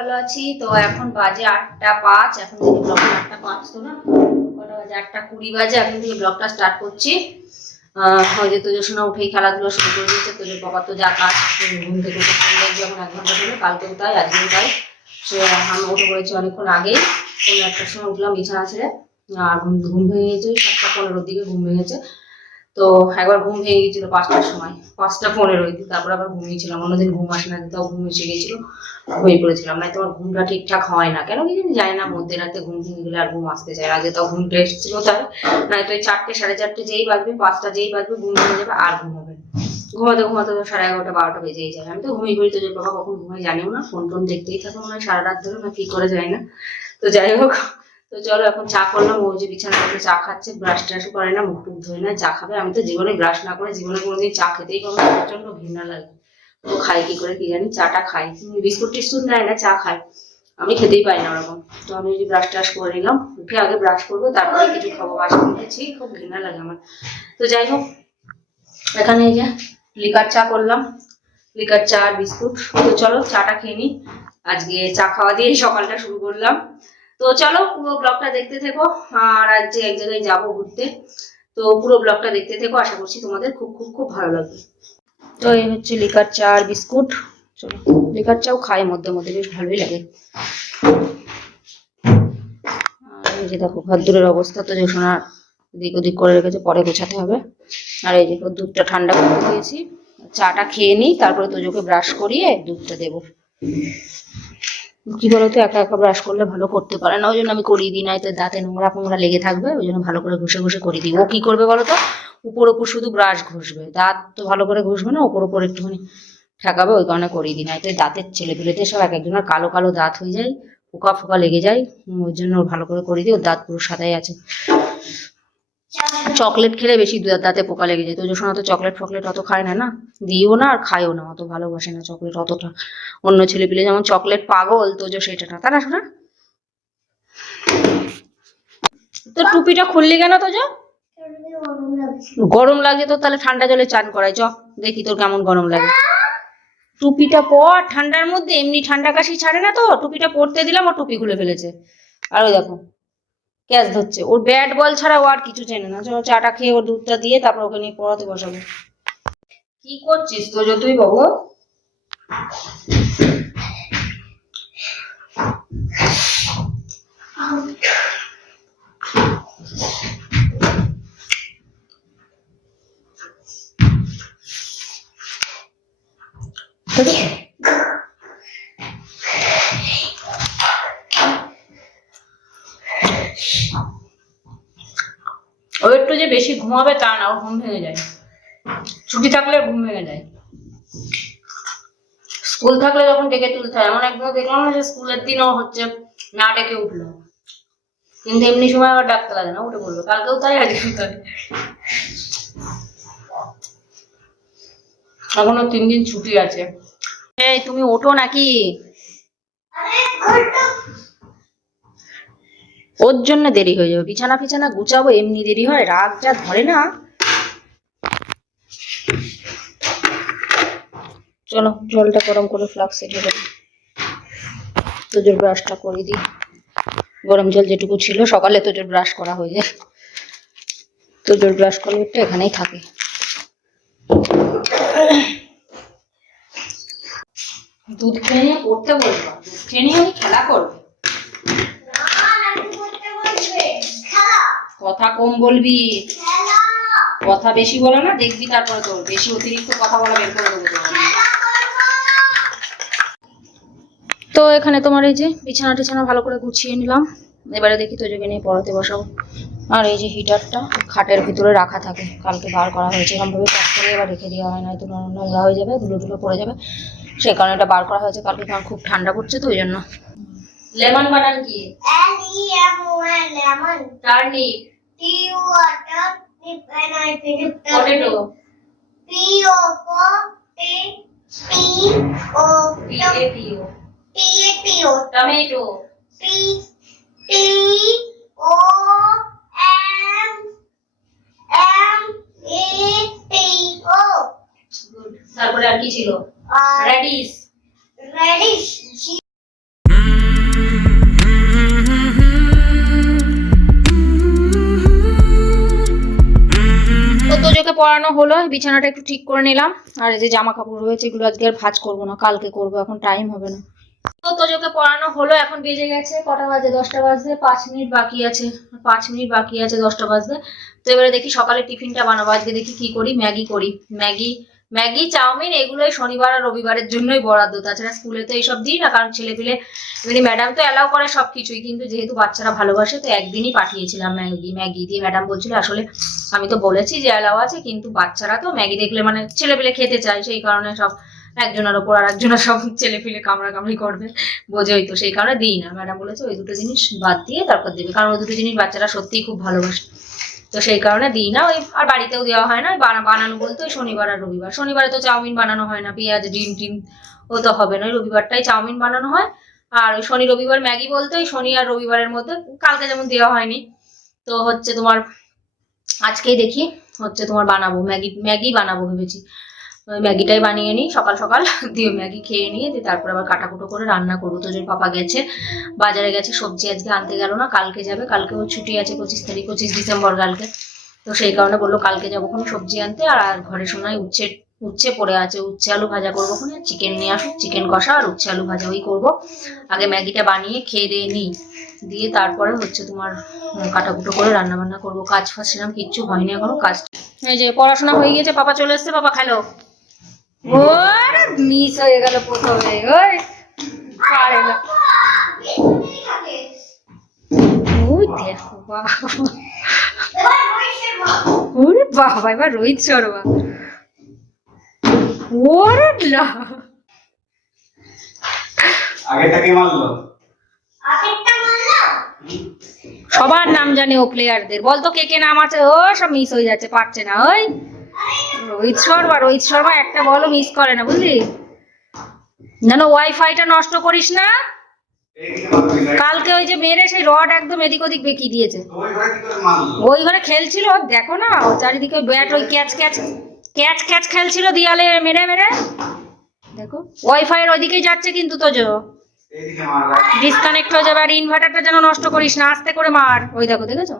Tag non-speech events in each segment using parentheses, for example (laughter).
ভালো আছো। তো এখন বাজে আটটা পাঁচ, এখন থেকে ব্লগটা আটটা পাঁচ, তো না? কটা বাজে আটটা কুড়ি বাজে, এখন থেকে ব্লগটা স্টার্ট করছি। ওই যে তোজোশোনা উঠেই খেলাধুলা শুরু করে দিয়েছে তোজোর বাবা তো যা কাজ ঘুম থেকে উঠে এখন এক ঘণ্টা ধরে কালকেও তাই আজকেও তাই সে আমি উঠে পড়েছি অনেকক্ষণ আগেই। কোনো একটার সময় উঠলাম বিছানা ছেড়ে, আর ঘুম ঘুম ভেঙে গেছে, সাতটা পনেরোর দিকে ঘুম ভেঙেছে। তো একবার ঘুম ভেঙে গেছিল পাঁচটার সময়। পাঁচটা পনেরোই তারপর আবার ঘুমিয়েছিলাম অন্যদিন ঘুম আসে না তাও ঘুম এসে গেছিল ঘুমিয়ে পড়েছিলাম। না তোমার ঘুমটা ঠিকঠাক হয় না। কেন কি জানি যায় না, মধ্যে রাতে ঘুম ভেঙে গেলে আর ঘুম আসতে চায় না। আগে তাও ঘুমটা এসেছিল, তাই নয়তো ওই চারটে, সাড়ে চারটে যেই বাজবে, পাঁচটা যেই বাজবে, ঘুম ভেঙে যাবে আর ঘুম হবে না। ঘুমাতে ঘুমাতে তো সাড়ে এগারোটা, বারোটা বেজেই যায়। আমি তো ঘুমিয়ে পড়ি তো বাবা কখন ঘুমাই জানিও না ফোন টোন দেখতেই থাকো মনে হয়, সারা রাত ধরে না কি করে যায় না। তো যাই হোক তো চলো এখন চা করলাম, ও যে বিছানা করে চা খাচ্ছে ব্রাশ ট্রাশ করে না মুখ টুক ধোয় না, চা খাবে। আমি তো জীবনে ব্রাশ না করে জীবনে কোনোদিন চা খেতেই পাবো প্রচণ্ড ঘৃণা লাগে। ও খায় কি করে, কি জানি, চাটা খায় বিস্কুট টিস্কুট নেয় না, চা খায়। আমি খেতেই পাই না ওরকম। তো আমি যদি ব্রাশ ট্রাশ করে নিলাম, উঠে আগে ব্রাশ করব, তারপরে কিছু খাব। বাসন উঠেছি খুব ঘৃণা লাগে আমার। তো যাই হোক, এখানে এই যে লিকার চা করলাম লিকার চা আর বিস্কুট। তো চলো, চাটা খেয়ে নিই আজকে চা খাওয়া দিয়ে সকালটা শুরু করলাম। তো চলো পুরো ব্লগটা দেখতে থেকো, আর আজ যে এক জায়গায় যাব ঘুরতে। তো পুরো ব্লগটা দেখতে থেকো, আশা করছি তোমাদের খুব খুব খুব ভালো লাগবে। তো এই হচ্ছে লিকার চা আর বিস্কুট। চলো, লিকার চাও খাই, মধ্যে মধ্যে বেশ ভালোই লাগে। এই যে দেখো ঘর দূরের অবস্থা তো যে সোনা দিক ওদিক করে রেখেছে, পরে গোছাতে হবে। আর এই যে দুধটা ঠান্ডা করে দিয়েছি। চাটা খেয়ে নিই, তারপরে তোজোকে ব্রাশ করিয়ে দুধটা দেবো। কি বলতো, একা একা ব্রাশ করলে ভালো করতে পারে না। ওই জন্য আমি করিয়ে দিই না তো দাঁতে নোংরা ফোংরা লেগে থাকবে ওই জন্য ভালো করে ঘষে ঘষে করিয়ে দিই। ও কি করবে বলো তো উপর উপর শুধু ব্রাশ ঘষবে। দাঁত তো ভালো করে ঘষবে না, উপর উপর একটুখানি ঠেকাবে, ওই কারণে করিয়ে দিই। নাই তো দাঁতের ছেলে পেলেতে সব এক একজনের কালো কালো দাঁত হয়ে যায়, পোকা ফোকা লেগে যায় ওই জন্য ভালো করে করিয়ে দিই, ওর দাঁত পুরো সাদাই আছে। চকলেট খেলে বেশি দাঁতে পোকা লেগে যায়। তো যখন তো চকলেট ফকলেট অত খায় না না? দিও না আর খায়ও না, অত ভালোবাসে না চকলেট অতটা। অন্য ছেলে পেলে যেমন চকলেট পাগল, তো সেটা না। তাই না শোনা তো টুপিটা খুললি কেন তো গরম লাগছে তো, তাহলে ঠান্ডা জলে চান করাই চ, দেখি তোর কেমন গরম লাগে। টুপিটা পর, ঠান্ডার মধ্যে এমনি ঠান্ডা কাশি ছাড়ে না তো? টুপিটা পরতে দিলাম, ও টুপি খুলে ফেলেছে। আর দেখো ক্যাচ ধরছে। ওর ব্যাট বল ছাড়া ও আর কিছু চেনে না। চলো চাটা খেয়ে ওর দুধটা দিয়ে তারপর ওকে নিয়ে পড়াতে বসাবো। কি করছিস তো তুই বাবু ও একটু যে বেশি ঘুমাবে তা না ঘুম ভেঙে যায়। ছুটি থাকলে ঘুম ভেঙে যায়। স্কুল থাকলে যখন ডেকে তুলতে হয়, এমন একদম দেখলাম না যে স্কুলের দিনও হচ্ছে না ডেকে উঠল। কিন্তু এমনি সময় আবার ডাকতে লাগে না, উঠে বলল কালকেও তাই, আজকেও তাই। এখনও তিন দিন ছুটি আছে। এই, তুমি ওঠো নাকি? ওর জন্য দেরি হয়ে যাবে। বিছানা ফিছানা গুছাবো, এমনি দেরি হয় রাগ যা ধরে না। চলো, জলটা গরম করে ফ্লাক্সে ঢেলে তোজোর ব্রাশটা করে দিই। গরম জল যেটুকু ছিল, সকালে তোজোর ব্রাশ করা হয়ে যায়। তোজোর ব্রাশ কলবেটটা এখানেই থাকে। দুধ খেয়ে নিয়ে পড়তে বলব দুধ খেয়ে নিয়ে আমি খেলা করবে। কথা কম বলবি। কথা বেশি বলো না দেখবি তারপরে তোর। বেশি অতিরিক্ত কথা বলা বের করে দেবো তো এখানে তোমার এই যে বিছানা টিছানা ভালো করে গুছিয়ে নিলাম। এবারে দেখি তোজোকে নিয়ে পড়াতে বসাবো। আর এই যে হিটারটা খাটের ভিতরে রাখা থাকে। কালকে বার করা হয়েছে। এরকমভাবে প্যাক করে এবার রেখে দেওয়া হয় না তো নোংরা হয়ে যাবে ধুলো ধুলো পড়ে যাবে। সেই কারণে এটা বার করা হয়েছে। কালকে তোমার খুব ঠান্ডা পড়ছে তো ওই জন্য। লেমন বানান কি? Turnip পটেটো পিএপিও টমেটো গুড তারপরে আর কি ছিল রেডিস পড়ানো হলো, বিছানাটা একটু ঠিক করে নিলাম। আর যে জামা কাপড় রয়েছে, এগুলো আজকে আর ভাজ করব না, কালকে করব, এখন টাইম হবে না। তো তোজোকে পড়ানো হলো, এখন বেজে গেছে কটা বাজে? দশটা বাজে, পাঁচ মিনিট বাকি আছে। পাঁচ মিনিট বাকি আছে, দশটা বাজে। তো এবারে দেখি সকালে টিফিনটা বানাবো, আজকে দেখি কি করি, ম্যাগি করি। ম্যাগি ম্যাগি, চাউমিন, এগুলোই শনিবার আর রবিবারের জন্যই বরাদ্দ। তাছাড়া স্কুলে তো এইসব দিই না, কারণ ছেলে পিলে এমনি ম্যাডাম তো অ্যালাউ করে সব কিছুই কিন্তু যেহেতু বাচ্চারা ভালোবাসে, তো একদিনই পাঠিয়েছিলাম ম্যাগি। ম্যাগি দিয়ে ম্যাডাম বলছিল, আসলে আমি তো বলেছি যে অ্যালাউ আছে, কিন্তু বাচ্চারা তো ম্যাগি দেখলে মানে ছেলে পেলে খেতে চায়, সেই কারণে সব একজনের ওপর আর একজনের সব ছেলে পিলে কামড়া করবে, বোঝোই তো, সেই কারণে দিই না। ম্যাডাম বলেছে, ওই দুটো জিনিস বাদ দিয়ে তারপর দেবে। কারণ ওই দুটো জিনিস বাচ্চারা সত্যিই খুব ভালোবাসে। তো সেই কারণে দিই না, ওই আর বাড়িতেও দেওয়া হয় না বানা- বানানো বলতে ওই শনিবার আর রবিবার। শনিবারে তো চাউমিন বানানো হয় না, পেঁয়াজ, ডিম, টিম, ও তো হবে না, ওই রবিবারটাই চাউমিন বানানো হয়। আর ওই শনি, রবিবার, ম্যাগি বলতে ওই শনি আর রবিবারের মধ্যে কালকে যেমন দেওয়া হয়নি, তো হচ্ছে তোমার আজকেই দেখি, হচ্ছে তোমার বানাবো, ম্যাগি ম্যাগি বানাবো ভেবেছি। ম্যাগিটাই বানিয়ে নিই, সকাল সকাল। (laughs) দিয়ে ম্যাগি খেয়ে নিয়ে দিয়ে তারপর আবার কাটাকুটো করে রান্না করব। তো যে পাপা গেছে, বাজারে গেছে, সবজি আজকে আনতে গেল না, কালকে যাবে, কালকে ওর ছুটি আছে পঁচিশ তারিখ, পঁচিশ ডিসেম্বর কালকে। তো সেই কারণে বলল কালকে যাব কোনো সবজি আনতে, আর ঘরে শোনায় উচ্ছে উচ্ছে পড়ে আছে, উচ্ছে আলু ভাজা করব কোনো চিকেন নিয়ে আসুক চিকেন কষা আর উচ্ছে আলু ভাজা ওই করব। আগে ম্যাগিটা বানিয়ে খেয়ে দিয়ে নিই, দিয়ে তারপরে হচ্ছে তোমার কাটাকুটো করে রান্না বান্না করব। কাজ ফাজ সেরকম কিচ্ছু হয়নি এখনও, কাজ এই যে পড়াশোনা হয়ে গিয়েছে, পাপা চলে এসছে, পাপা খেলো ওর মিস হয়ে গেল প্রথমে ওই। পারে না। ওই দেখো বাবা। ওরে বাবা এবার রোহিত শর্মা। ওরে না। আগেটাকে মারলো। সবার নাম জানে ও প্লেয়ারদের বলতো কে কে নাম আছে? ও সব মিস হয়ে যাচ্ছে পারছে না ওই। রোহিত শর্মা রোহিত শর্মা একটা বলও মিস করে না, বুঝলি? যেন ওয়াইফাইটা নষ্ট করিস না। কালকে ওই যে মেরে সেই রড একদম এদিক ওদিক বেঁকিয়ে দিয়েছে। ওই ঘরে খেলছিল, দেখো না, ও চারিদিকে ব্যাট ওই ক্যাচ ক্যাচ ক্যাচ ক্যাচ খেলছিল দিয়ালে মেরে মেরে। দেখো ওয়াইফাই এর ওইদিকেই যাচ্ছে কিন্তু তো যে ডিসকানেক্ট হয়ে যাবে, আর ইনভার্টারটা যেন নষ্ট করিস না, আস্তে করে মার। ওই দেখো, দেখেছ?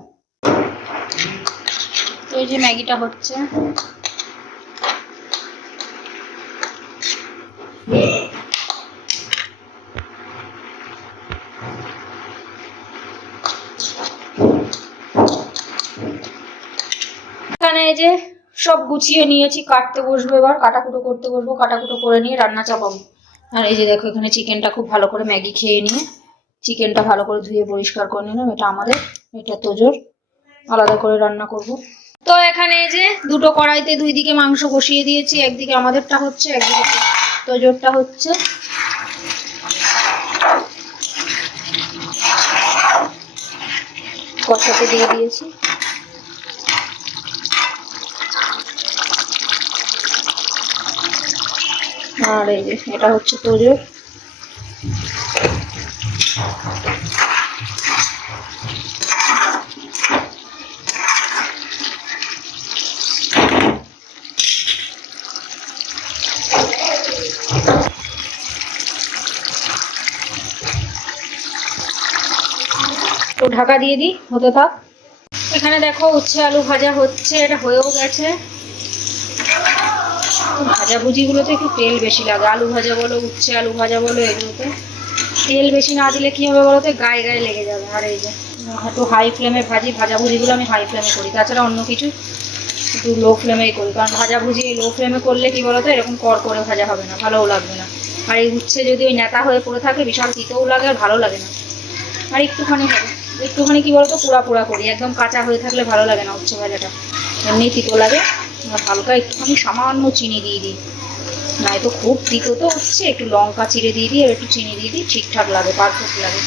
তো এই যে ম্যাগিটা হচ্ছে এখানে এই যে সব গুছিয়ে নিয়েছি, কাটতে বসবো এবার, কাটাকুটো করতে বসবো, কাটাকুটো করে নিয়ে রান্না চাপাবো। আর এই যে দেখো, এখানে চিকেনটা খুব ভালো করে ম্যাগি খেয়ে নিয়ে, চিকেনটা ভালো করে ধুয়ে পরিষ্কার করে নিলাম, এটা আমাদের, এটা তোজোর, আলাদা করে রান্না করব। তো এখানে এই যে দুটো কড়াইতে দুই দিকে মাংস বসিয়ে দিয়েছি, একদিকে আমাদেরটা হচ্ছে, একদিকে তোজোরটা হচ্ছে। কষাতে দিয়ে দিয়েছি। আর এই যে এটা হচ্ছে তোজোর ঢাকা দিয়ে দিই, হতে থাক। এখানে দেখো উচ্ছে আলু ভাজা হচ্ছে, এটা হয়েও গেছে। ভাজা ভুজিগুলোতে একটু তেল বেশি লাগে। আলু ভাজা বলো, উচ্ছে আলু ভাজা বলো, এগুলোতে তেল বেশি না দিলে কি হবে বলো তো গায়ে গায়ে লেগে যাবে। আর এই যে একটু হাই ফ্লেমে ভাজি ভাজা ভুজিগুলো আমি হাই ফ্লেমে করি। তাছাড়া অন্য কিছু একটু লো ফ্লেমেই করি। কারণ ভাজা ভুজি লো ফ্লেমে করলে কি বলো তো এরকম কর করে ভাজা হবে না, ভালোও লাগবে না। আর এই উচ্ছে যদি ওই নেতা হয়ে পড়ে থাকে, বিশাল তিতেও লাগে আর ভালো লাগে না। আর একটুখানি হবে। একটুখানি কি বলতো? পোড়া পোড়া করি। একদম কাঁচা হয়ে থাকলে ভালো লাগে না উচ্ছে ভাজাটা। এমনি তিতো লাগে। হালকা একটুখানি সামান্য চিনি দিয়ে দিই। না তো খুব তিতো তো হচ্ছে, একটু লঙ্কা চিড়ে দিয়ে দিই আর একটু চিনি দিয়ে দিই, ঠিকঠাক লাগে পারফেক্ট লাগে।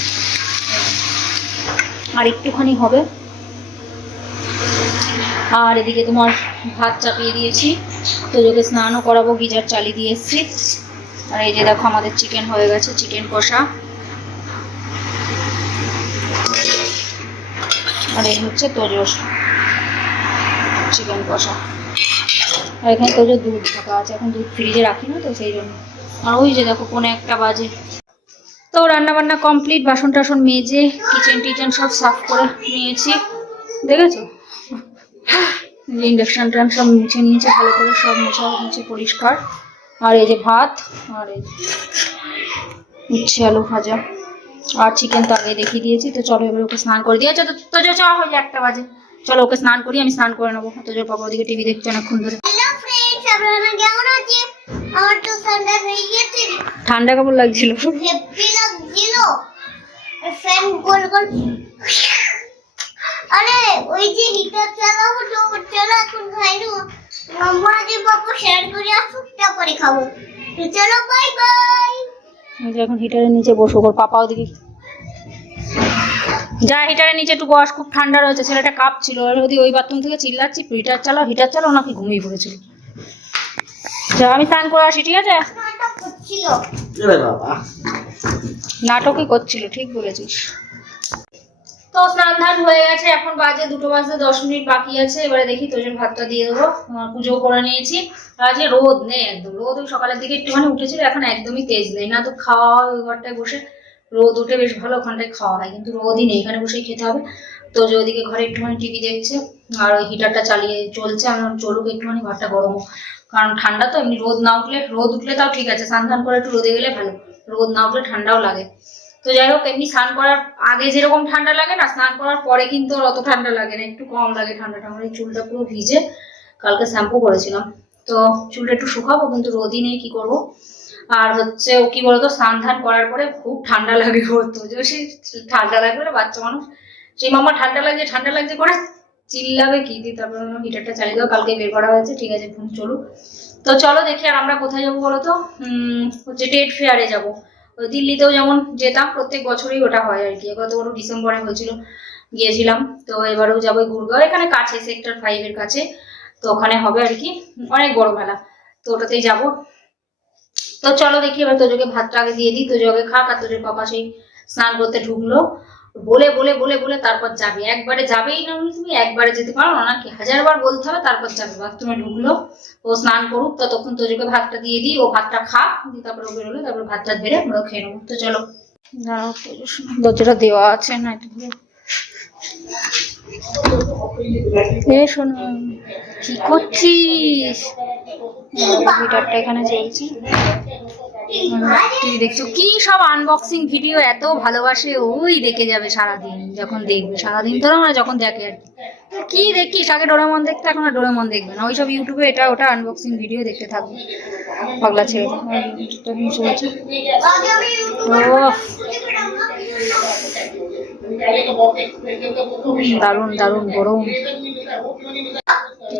আর একটুখানি হবে। আর এদিকে তোমার ভাত চাপিয়ে দিয়েছি। তো তোকে স্নানও করাবো, গিজার চালিয়ে দিয়ে এসছি। আর এই যে দেখো আমাদের চিকেন হয়ে গেছে, চিকেন কষা। আর এই হচ্ছে তোজোর। চিকেন কষা আর এখানে তো যে দুধ থাকা আছে, এখন দুধ ফ্রিজে রাখি না তো সেই জন্য। আর ওই যে দেখো, কোনো একটা বাজে। তো রান্না বান্না কমপ্লিট বাসন টাসন মেজে কিচেন টিচেন সব সাফ করে নিয়েছি। দেখেছ? ইন্ডাকশন ট্যান সব মুছে নিয়েছে, ভালো করে সব মোছা, মুছে পরিষ্কার। আর এই যে ভাত, আর এই উচ্ছে আলু ভাজা। আর চিকেন তো আগে দেখিয়ে দিয়েছি, তো চলো এবার ওকে স্নান করে দিয়েছে তো তো যা হয়ে যায় একটা বাজে। চলো ওকে স্নান করি আমি স্নান করে নেব। জোর পাপা ওদিকে টিভি দেখছে অনেকক্ষণ ধরে। ঠান্ডা কেমন লাগছিল? আরে ওই যে হিটার চালাবো তো চলো এখন খাই না। মাম্মা যে বাবা শেয়ার করে খাব। তো চলো বাই এখন হিটারের নিচে বসবো। ওর পাপা ওদিকে যা হিটারের নিচে একটু বয়স খুব ঠান্ডা রয়েছে ছেলেটা কাপ ছিল ওদিকে ওই বাথরুম থেকে চিল্লাচ্ছি হিটার চালাও হিটার চালাও নাকি ঘুমিয়ে পড়েছিল। যা আমি স্নান করে আসি ঠিক আছে? নাটকই করছিল ঠিক বলেছিস। তো স্নান ধান হয়ে গেছে এখন বাজে দুটো বাজতে দশ মিনিট বাকি আছে। এবারে দেখি তোজন ভাতটা দিয়ে দেবো। আমার পুজো করে নিয়েছি। আজকে রোদ নেই একদম। রোদ ওই সকালের দিকে একটুখানি উঠেছিল এখন একদমই তেজ নেই। না তো খাওয়া হয় ওই ঘরটায় বসে রোদ উঠে বেশ ভালো ওখানটায় খাওয়া হয় কিন্তু রোদই নেই এখানে বসেই খেতে হবে। তো যে ওদিকে ঘরে একটুখানি টিভি দেখছে আর ওই হিটারটা চালিয়ে চলছে আমি বললাম, চলুক একটুখানি ঘরটা গরম। কারণ ঠান্ডা তো এমনি রোদ না উঠলে রোদ উঠলে তাও ঠিক আছে স্নান করে একটু রোদে গেলে ভালো রোদ না উঠলে ঠান্ডাও লাগে। তো যাই হোক এমনি স্নান করার আগে যেরকম ঠান্ডা লাগে না স্নান করার পরে কিন্তু অত ঠান্ডা লাগে না একটু কম লাগে ঠান্ডাটা আমার এই চুলটা পুরো ভিজে কালকে শ্যাম্পু করেছিলাম। তো চুলটা একটু শুকাবো কিন্তু রোদই নেই কি করব? আর হচ্ছে ও কি বলতো, স্নান ধান করার পরে খুব ঠান্ডা লাগে ওর তো যে সে ঠান্ডা লাগবে না, বাচ্চা মানুষ। সেই মামা ঠান্ডা লাগছে ঠান্ডা লাগছে করে চিল্লাবে কি দিয়ে? তারপর হিটারটা চালিয়ে দাও, কালকে বের করা হয়েছে, ঠিক আছে ফোন চলুক। তো চলো দেখি আর আমরা কোথায় যাব বলো তো হচ্ছে টেট ফেয়ারে যাব। দিল্লিতেও যেমন যেতাম, প্রত্যেক বছরই ওটা হয় আর কি। গত বড় ডিসেম্বরে হয়েছিল, গিয়েছিলাম। তো এবারেও যাব গুরগাঁও এখানে কাছে সেক্টর ফাইভের কাছে। তো ওখানে হবে আর কি, অনেক বড় মেলা। তো ওটাতেই যাব। তো চলো দেখি, এবার তোজোকে ভাতটা আগে দিয়ে দিই। তোজো আগে খাক আর তোজোর পাপা সেই স্নান করতে ঢুকলো। বলে বলে বলে বলে তারপর যাবে। একবারে যাবেই না বলে তুমি, একবারে যেতে পারো না। নাকি হাজারবার বলতে হবে, তারপর যাবে। বাথরুমে ঢুকলো। ও স্নান করুক, ততক্ষণ তোজোকে ভাতটা দিয়ে দিই। ও ভাতটা খা দিয়ে তারপরে ও বেরোলে, তারপরে ভাতটা বেড়ে আমরাও খেয়ে নেব। তো চলো। দরজাটা দেওয়া আছে, না। এ শোনো কি করছিস? এখানে চলছে দেখছ? কি সব আনবক্সিং ভিডিও এত ভালোবাসে? ওই দেখে যাবে সারাদিন যখন দেখবে। সারাদিন তো না যখন দেখে আর কি। দেখিস? আগে ডোরেমন দেখতে, এখন আর ডোরেমন দেখবে না। ওইসব ইউটিউবে এটা, ওটা আনবক্সিং ভিডিও দেখতে থাকবে। পাগলা ও দারুণ দারুণ, গরম।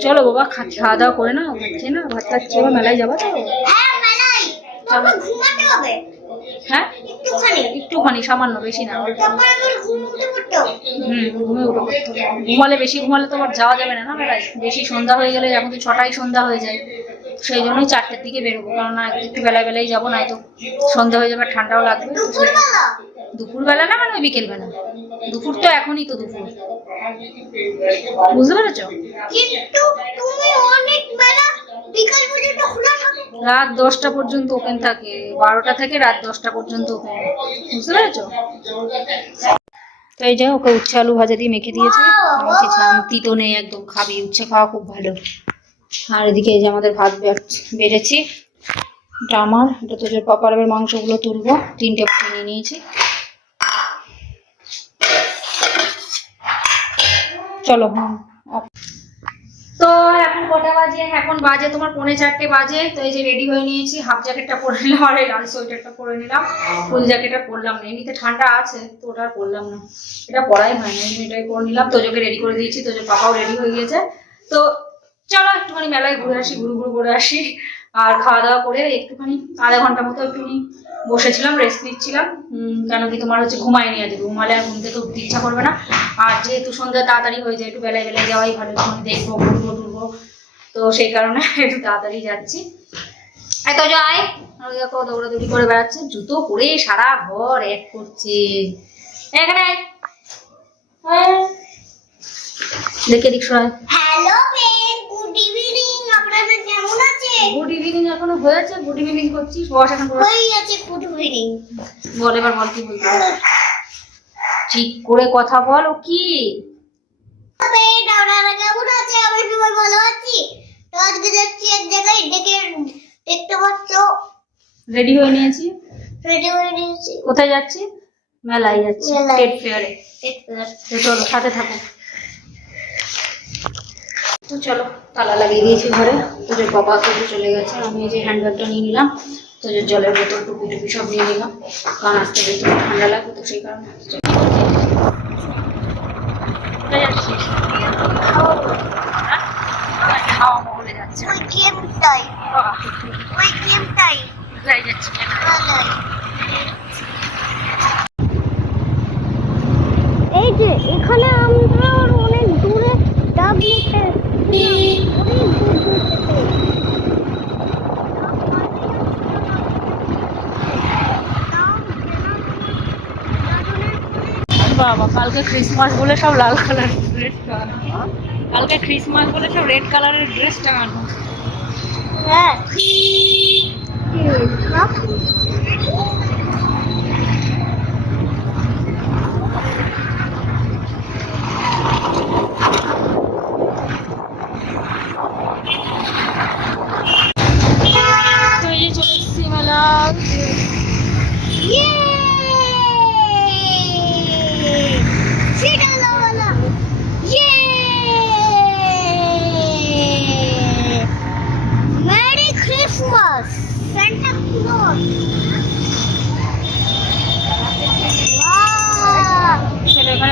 চলো বাবা খাওয়া দাওয়া করে না হচ্ছে না, ভাত টাত খেয়ে মেলায় যাবা তো। ঘুমাতে হবে। হ্যাঁ? একটুখানি। একটুখানি সামান্য বেশি না। হুম ঘুমিয়ে উঠে ঘুমালে বেশি ঘুমালে তো আবার যাওয়া যাবে না না মেলায় বেশি সন্ধ্যা হয়ে গেলে এখন তো ছটায় সন্ধ্যা হয়ে যায়। সেই জন্যই চারটের দিকে বেরোবো। কারণ না একটু বেলায় বেলায় যাব না তো সন্ধ্যা হয়ে যাবে ঠান্ডাও লাগবে। দুপুরবেলা না মানে ওই বিকেলবেলা। দুপুর তো এখনই তো দুপুর। বুঝতে পেরেছ? কিন্তু তুমি অনেক বেলা রাত দশটা পর্যন্ত ওপেন থাকে। বারোটা থেকে রাত দশটা পর্যন্ত ওপেন বুঝতে পেরেছ? তো এই যে ওকে উচ্ছে আলু ভাজা দিয়ে মেখে দিয়েছি। শান্তি তো নেই একদম খাবি। উচ্ছে খাওয়া খুব ভালো। আর এদিকে এই যে আমাদের ভাত বেড়েছি। এটা আমার এটা তো যে পাপার মাংসগুলো তুলবো। তিনটে নিয়ে নিয়েছি। চলো হুম। তো এখন কটা বাজে? এখন বাজে তোমার পৌনে চারটে বাজে। তো এই যে রেডি হয়ে নিয়েছি। হাফ জ্যাকেটটা পরে নিলাম আর এই লাল সোয়েটারটা পরে নিলাম। ফুল জ্যাকেটটা পরলাম না। এমনিতে ঠান্ডা আছে তো ওটা আর পরলাম না। এটা পরাই হয় না এটাই পরে নিলাম। তোজোকে রেডি করে দিয়েছি তোজোর পাপাও রেডি হয়ে গিয়েছে। তো চলো একটুখানি মেলায় ঘুরে আসি ঘুরু ঘুরু ঘুরে আসি। আর খাওয়া দাওয়া করে একটুখানি, আধা ঘণ্টা মতো একটুখানি বসেছিলাম রেস্ট নিচ্ছিলাম। কেন কি তোমার হচ্ছে ঘুমায়নি আজ ঘুমালে আর ঘুম থেকে উঠতে ইচ্ছা করবে না। আর যেহেতু সন্ধ্যা তাড়াতাড়ি হয়ে যায়, একটু বেলায় বেলায় যাওয়াই ভালো, একটুখানি দেখব, ঘুরবো, টুরবো। তো সেই কারণে (laughs) একটু তাড়াতাড়ি যাচ্ছি। এত যায় দৌড়াদৌড়ি করে বেড়াচ্ছে, জুতো পরে সারা ঘর এক করছে। এখানে। আয়। দেখে দিক গুড ইভিনিং আপনারা কেমন আছেন? গুড ইভিনিং এখনও হয়েছে গুড ইভিনিং করছিস বস এখন হয়ে আছে গুড ইভিনিং বল এবার বল কি বলতে ঠিক করে কথা বল ও কি? কেমন আছে আমি সবাই ভালো আছি। তো আজকে যাচ্ছি এক জায়গায় ডেকে দেখতে পাচ্ছ। রেডি হয়ে নিয়েছি। রেডি হয়ে নিয়েছি। কোথায় যাচ্ছি? মেলায় যাচ্ছি। ট্রেড ফেয়ারে তো চলো সাথে থাকো। তো চলো, তালা লাগিয়ে দিয়েছি ঘরে। তোদের বাবা তো চলে গেছে, আমি যে হ্যান্ডব্যাগটা নিয়ে নিলাম। তোদের জলের বোতল, টুপি টুপি সব নিয়ে নিলাম। কারণ আসতে বেশি ঠান্ডা লাগবে, তো সেই কারণে এই যে, এখানে আমরা অনেক দূরে ডাব নিতে অনেক দূর দূর থেকে। বাবা, কালকে ক্রিসমাস বলে সব লাল কালারের ড্রেস টাঙানো কালকে ক্রিসমাস বলে সব রেড কালারের ড্রেস টাঙানো হ্যাঁ।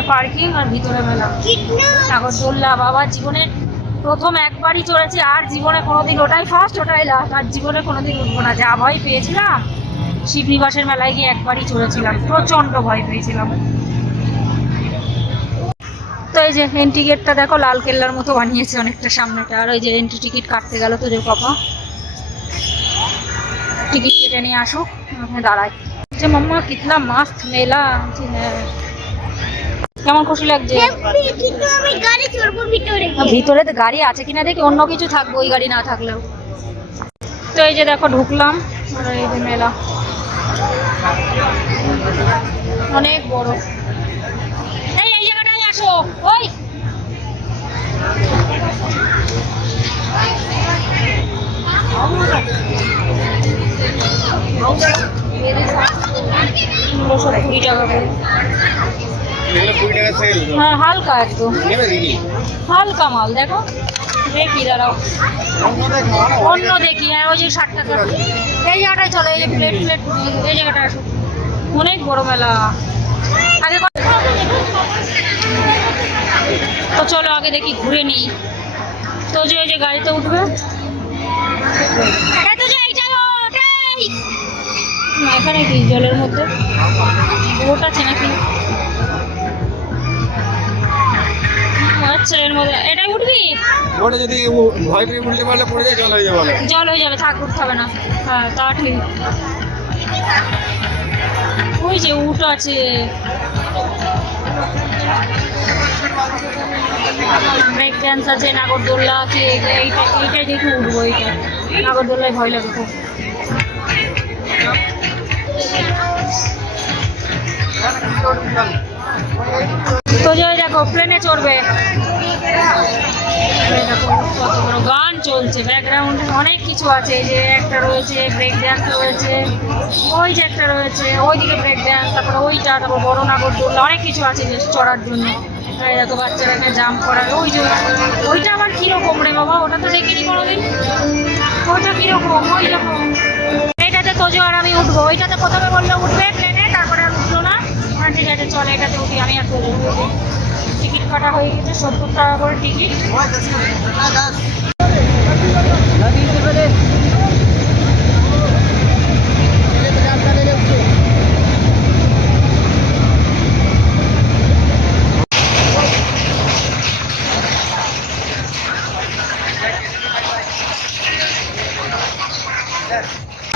এখানে পার্কিং আর ভিতরে মেলা নাগরদোল্লা বাবা জীবনে প্রথম একবারই চড়েছে আর জীবনে কোনোদিন ওটাই ফার্স্ট ওটাই লাস্ট আর জীবনে কোনোদিন উঠবো না। যা ভয় পেয়েছিলাম শিবনিবাসের মেলায় গিয়ে একবারই চড়েছিলাম প্রচণ্ড ভয় পেয়েছিলাম। তো এই যে এন্ট্রি গেটটা দেখো, লাল কেল্লার মতো বানিয়েছে অনেকটা সামনেটা। আর ওই যে এন্ট্রি টিকিট কাটতে গেল তো যে পাপা। টিকিট কেটে নিয়ে আসুক দাঁড়ায় যে মাম্মা, কিতনা মাস্ত মেলা। হ্যাঁ। কেমন খুশি লাগছে? কিন্তু আমি গাড়ি চড়বো ভিতরে। ভিতরে তো গাড়ি আছে কিনা দেখি অন্য কিছু থাকবে ওই গাড়ি না থাকলেও। তো এই যে দেখো ঢুকলাম আর এই যে মেলা। অনেক বড়। এই এই জায়গাটায় আসো। ওই! দুশো কুড়ি টাকা করে এগুলো কুড়ি টাকা সেল হ্যাঁ হালকা একদম হালকা মাল দেখো। দেখি দাঁড়াও। অন্য দেখি হ্যাঁ ওই যে ষাট টাকা এই জায়গাটায় চলো এই যে প্লেট প্লেট এই জায়গাটা আসো। অনেক বড় মেলা। আগে তো চলো আগে দেখি ঘুরে নিই। তো যে ওই যে গাড়িতে উঠবে। এখানে কি জলের মধ্যে? ওটা আছে নাকি? আচ্ছা মধ্যে এটাই উঠবি? ওটা যদি ভয় পেয়ে উল্টে পারলে পড়ে যায় জল হয়ে যাবে জল হয়ে যাবে থাক উঠতে হবে না। হ্যাঁ তা ঠিক ওই যে উঠ আছে। ব্রেক ড্যান্স আছে নাগরদোল্লা আছে এইটা এইটা এইটাই দেখে উঠবো এইটা। নাগরদোল্লায় ভয় লাগে খুব। যে ওই দেখো প্লেনে চড়বে। কত বড় গান চলছে ব্যাকগ্রাউন্ডে অনেক কিছু আছে। এই যে একটা রয়েছে ব্রেক ড্যান্স রয়েছে, ওই যে একটা রয়েছে, ওইদিকে ব্রেক ড্যান্স তারপরে ওইটা, তারপর বড় নাগরদোল্লা অনেক কিছু আছে চড়ার জন্য। দেখো, বাচ্চারা এখানে জাম্প করার, ওই যে ওইটা আবার কীরকম রে বাবা? ওটা তো দেখিনি কোনোদিন। ওইটা কীরকম? ওই রকম এইটাতে তোজো আর আমি উঠবো। ওইটাতে প্রথমে বলল, উঠবে প্লেনে তারপরে আর উঠল না। হ্যাঁ ঠিক আছে, চলে, এটাতে উঠি, আমি আর তোজো টিকিট কাটা হয়ে গেছে সত্তর টাকা করে টিকিট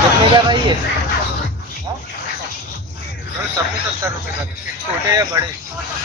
कितने का भाई ये सबने सत्तर रुपए का छोटे या बड़े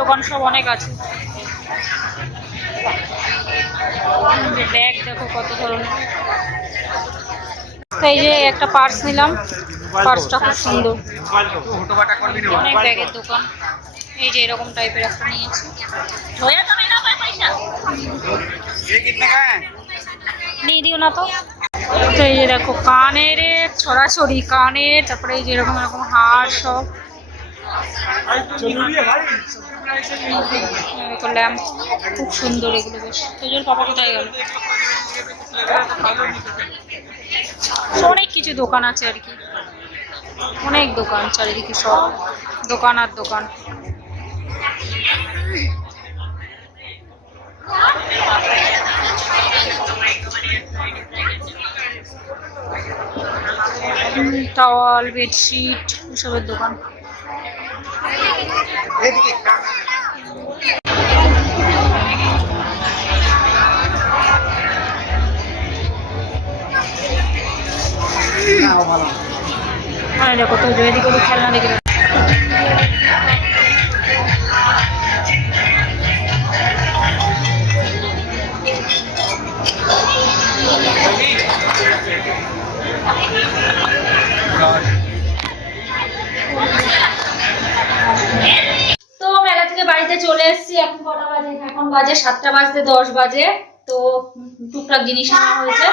দোকান সব অনেক আছে। ব্যাগ দেখো কত ধরনের। এই যে একটা পার্স নিলাম। পার্সটা খুব সুন্দর। অনেক ব্যাগের দোকান। এই যে এরকম টাইপের একটা নিয়েছি। নিয়ে দিও না তো। এই যে দেখো কানের ছড়াছড়ি কানের, তারপরে এই যে এরকম এরকম হার সব। ল্যাম্প খুব সুন্দর এগুলো বেশ তোজোর কোথায় গেল অনেক কিছু দোকান আছে আর কি। অনেক দোকান, চারিদিকে সব। দোকান আর দোকান। টাওয়াল বেডশিট এসবের দোকান। মানে দেখো তো এদিকে ওদিকে খেলনা দেখে সাতটা বাজতে দশ বাজে তো টুকটাক জিনিস নেওয়া হয়েছে।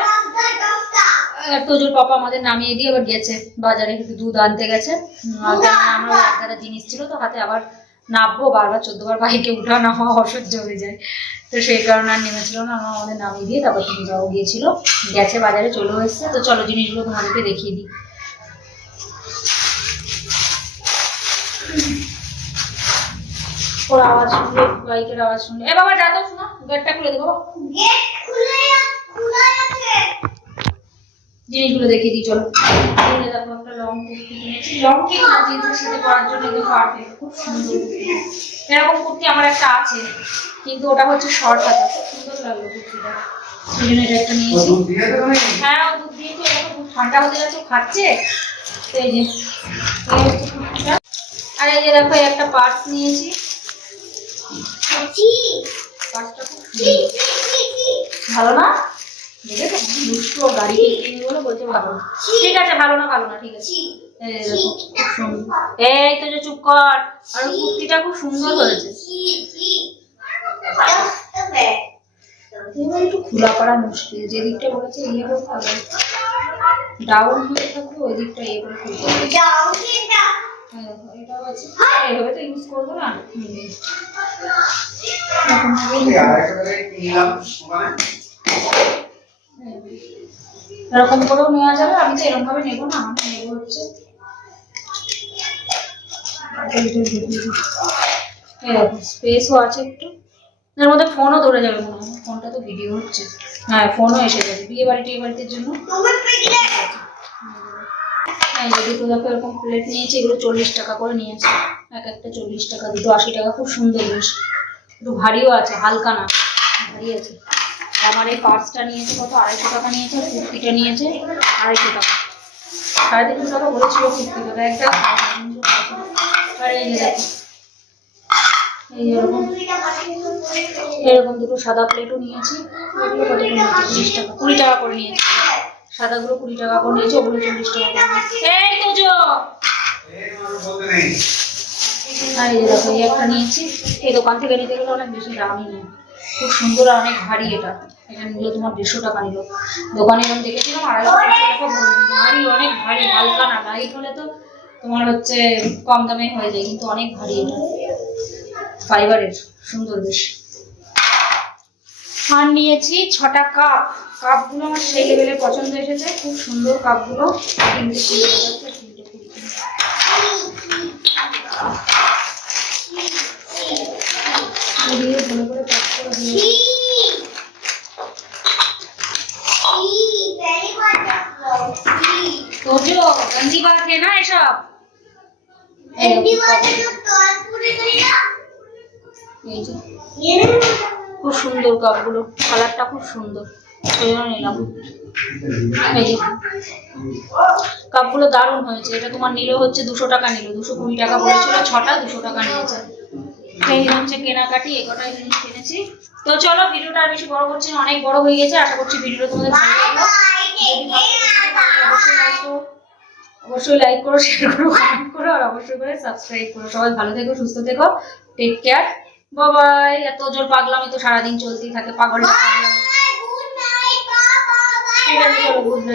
তোজোর পাপা আমাদের নামিয়ে দিয়ে আবার গেছে বাজারে একটু দুধ আনতে গেছে। উম, আর এক গাদা জিনিস ছিল তো হাতে আবার নামবো বারবার চোদ্দবার বাইকে উঠা নামা অসহ্য হয়ে যায়। তো সেই কারণে আর নেমেছিল না আমরা আমাদের নামিয়ে দিয়ে তারপর তুমি যাও গিয়েছিল গেছে বাজারে চলেও এসছে। তো চলো জিনিসগুলো তোমাদেরকে দেখিয়ে দিই। ওর আওয়াজ শুনলে বাইকের আওয়াজ শুনলে এ বাবা যা তো শোনা গেটটা খুলে দেবো। গেট খুলে খুলে আছে। জিনিসগুলো দেখিয়ে দিই চলো। এই দেখো একটা লং কুর্তি কিনেছি। লং ঠিক না জিন্সের সাথে পরার জন্য একদম পারফেক্ট খুব সুন্দর এরকম কুর্তি আমার একটা আছে কিন্তু ওটা হচ্ছে শর্ট হাতা। খুব সুন্দর লাগল কুর্তিটা। সেই জন্য এটা একটা নিয়েছি। হ্যাঁ ও দুধ দিয়েছে এটা ঠান্ডা হতে যাচ্ছে খাচ্ছে। তো এই যে আর এই যে দেখো একটা পার্স নিয়েছি। ভালো না? গাড়ি বলে বলছে ভালো না। ঠিক আছে ভালো না ভালো না ঠিক আছে। এই তো যে চুপ কর। আর কুর্তিটা খুব সুন্দর হয়েছে। একটু খোলা করা মুশকিল। যে দিকটা বলেছে ইয়ে করতে হবে ডাউন হয়ে থাকবে ওই দিকটা ইয়ে করে এরকম করেও নেওয়া যাবে, আমি তো এরকম ভাবে নেব না আমি নেব হচ্ছে। স্পেসও আছে একটু। এর মধ্যে ফোনও ধরে যাবে ফোনটা তো ভিডিও হচ্ছে। হ্যাঁ ফোনও এসে যাবে, বিয়ে বাড়ি টিয়ে বাড়িতে জন্য তোমার পেটে হ্যাঁ এই দুটো দেখো এরকম প্লেট নিয়েছে, এগুলো চল্লিশ টাকা করে নিয়েছে। এক একটা চল্লিশ টাকা, দুটো আশি টাকা, খুব সুন্দর বেশ একটু ভারীও আছে, হালকা না, ভারী আছে। আমার এই পার্সটা নিয়েছে কত? আড়াইশো টাকা নিয়েছে, কুর্তিটা নিয়েছে, আড়াইশো টাকা। সাড়ে তিনশো টাকা বলেছিল একটা এই দেখো, এই এরকম দুটো সাদা প্লেটও নিয়েছি? তিরিশ টাকা, কুড়ি টাকা করে নিয়েছে। সাদাগুলো কুড়ি টাকা করে নিয়েছে ওগুলো চল্লিশ টাকা করে এই তোজো আর এই দেখো এই একটা নিয়েছি। এই দোকান থেকে নিতে গেলে অনেক বেশি দামই নেই খুব সুন্দর আর অনেক ভারী এটা। এটা নিলে তোমার দেড়শো টাকা নিল। দোকানে দেখেছিলাম আড়াইশো টাকা ভারী অনেক ভারী হালকা না। লাইট হলে তো তোমার হচ্ছে কম দামে হয়ে যায় কিন্তু অনেক ভারী এটা। ফাইবারের সুন্দর বেশ। আর নিয়েছি ছটা কাপ কাপগুলো আমার সেই লেভেলে পছন্দ এসেছে। খুব সুন্দর কাপগুলো। তিনটে তিনটে দিয়ে ভালো করে প্যাক করে দিয়ে এই যে খুব সুন্দর কাপগুলো কালারটা খুব সুন্দর। কাপগুলো দারুণ হয়েছে। এটা তোমার নিল হচ্ছে দুশো টাকা নিল। দুশো কুড়ি টাকা পড়েছিল, ছটা দুশো টাকা নিয়েছে। হচ্ছে কেনাকাটি জিনিস কিনেছি। তো চলো, ভিডিওটা আর বেশি বড় করছি অনেক বড় হয়ে গেছে। আশা করছি ভিডিওটা তোমাদের অবশ্যই লাইক করো। শেয়ার করো কমেন্ট করো আর অবশ্যই করে সাবস্ক্রাইব করো। সবাই ভালো থেকো, সুস্থ থেকো। টেক কেয়ার বাবাই এত জোর পাগলামি তো সারাদিন চলতেই থাকে পাগলটা পাগলামি গুড